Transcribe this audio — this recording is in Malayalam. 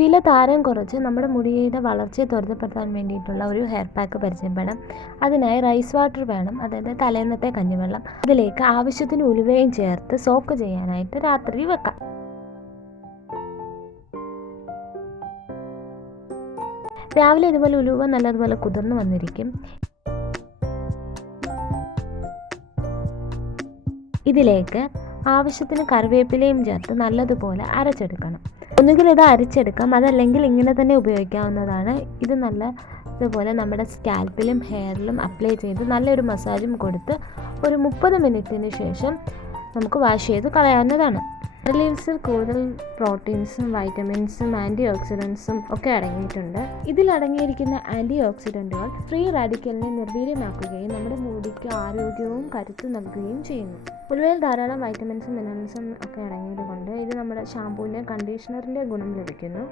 മുടിയിലെ താരം കുറച്ച് നമ്മുടെ മുടിയുടെ വളർച്ചയെ ത്വരിതപ്പെടുത്താൻ വേണ്ടിയിട്ടുള്ള ഒരു ഹെയർ പാക്ക് പരിചയപ്പെടാം. അതിനായി റൈസ് വാട്ടർ വേണം, അതായത് തലേന്നത്തെ കഞ്ഞിവെള്ളം. അതിലേക്ക് ആവശ്യത്തിന് ഉലുവയും ചേർത്ത് സോക്ക് ചെയ്യാനായിട്ട് രാത്രി വെക്കാം. രാവിലെ ഇതുപോലെ ഉലുവ നല്ലതുപോലെ കുതിർന്ന് വന്നിരിക്കും. ഇതിലേക്ക് ആവശ്യത്തിന് കറിവേപ്പിലയും ചേർത്ത് നല്ലതുപോലെ അരച്ചെടുക്കണം. ഒന്നുകിൽ ഇത് അരച്ചെടുക്കാം, അതല്ലെങ്കിൽ ഇങ്ങനെ തന്നെ ഉപയോഗിക്കാവുന്നതാണ്. ഇത് ഇതുപോലെ നമ്മുടെ സ്കാൽപ്പിലും ഹെയറിലും അപ്ലൈ ചെയ്ത് നല്ലൊരു മസാജും കൊടുത്ത് ഒരു 30 മിനിറ്റിന് ശേഷം നമുക്ക് വാഷ് ചെയ്ത് കളയാവുന്നതാണ്. ലീവ്സിൽ കൂടുതൽ പ്രോട്ടീൻസും വൈറ്റമിൻസും ആൻറ്റി ഓക്സിഡൻസും ഒക്കെ അടങ്ങിയിട്ടുണ്ട്. ഇതിൽ അടങ്ങിയിരിക്കുന്ന ആൻറ്റി ഓക്സിഡൻറ്റുകൾ ഫ്രീ റാഡിക്കലിനെ നിർവീര്യമാക്കുകയും നമ്മുടെ മുടിക്ക് ആരോഗ്യവും കരുത്തും നൽകുകയും ചെയ്യുന്നു. ഉലുവയിൽ ധാരാളം വൈറ്റമിൻസും മിനറൽസും ഒക്കെ അടങ്ങിയത് കൊണ്ട് ഇത് നമ്മുടെ ഷാമ്പൂവിൻ്റെ കണ്ടീഷണറിൻ്റെ ഗുണം ലഭിക്കുന്നു.